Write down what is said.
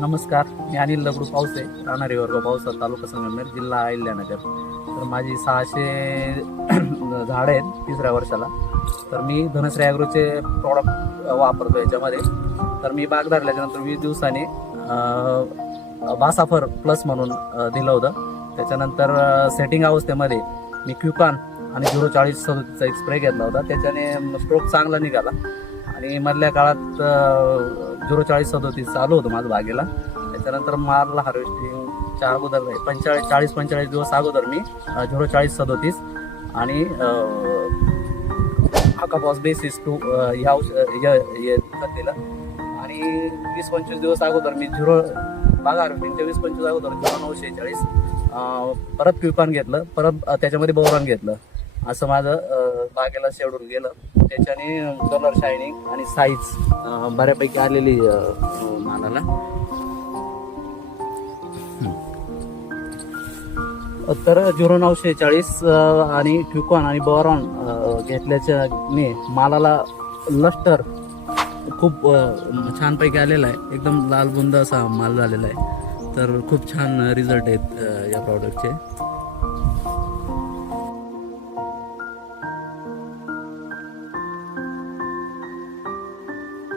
नमस्कार मी अनिल दगडू पावसे राहणारे वर्ग पावसा तालुका संगमनेर जिल्हा अहिल्यानगर तर माझी सहाशे झाडं आहेत तिसऱ्या वर्षाला. तर मी धनश्री ॲग्रोचे प्रॉडक्ट वापरतो याच्यामध्ये. तर मी बाग धरल्याच्यानंतर वीस दिवसांनी बासाफर प्लस म्हणून दिलं होतं. त्याच्यानंतर सेटिंग अवस्थेमध्ये मी क्युकान आणि झिरो चाळीस सदतीचा एक स्प्रे घेतला होता. त्याच्याने स्ट्रोक चांगला निघाला. आणि मधल्या काळात झिरो चाळीस सदोतीस चालू होतं माझं बागेला. त्याच्यानंतर माल हार्वेस्टिंगच्या अगोदर पंचेचाळीस चाळीस पंचेचाळीस दिवस अगोदर मी झिरो चाळीस सदोतीस आणि हाकापॉस बेसिस टू ह्या औष हे- खत दिलं. आणि वीस पंचवीस दिवस अगोदर मी झिरो बागा हार्वेस्टिंगच्या वीस पंचवीस अगोदर झिरो नऊशे चाळीस परत क्युकान घेतलं परत त्याच्यामध्ये बोरान घेतलं. असं माझं बागेला शेडून गेलं. त्याच्याने कलर शायनिंग आणि साईज बऱ्यापैकी आलेली मालाला तर झिरो नऊशे चाळीस आणि ट्युकॉन आणि बोरॉन घेतल्याच्याने मालाला लष्टर खूप छानपैकी आलेला आहे. एकदम लाल बुंद असा माल झालेला आहे. तर खूप छान रिझल्ट आहेत या प्रॉडक्टचे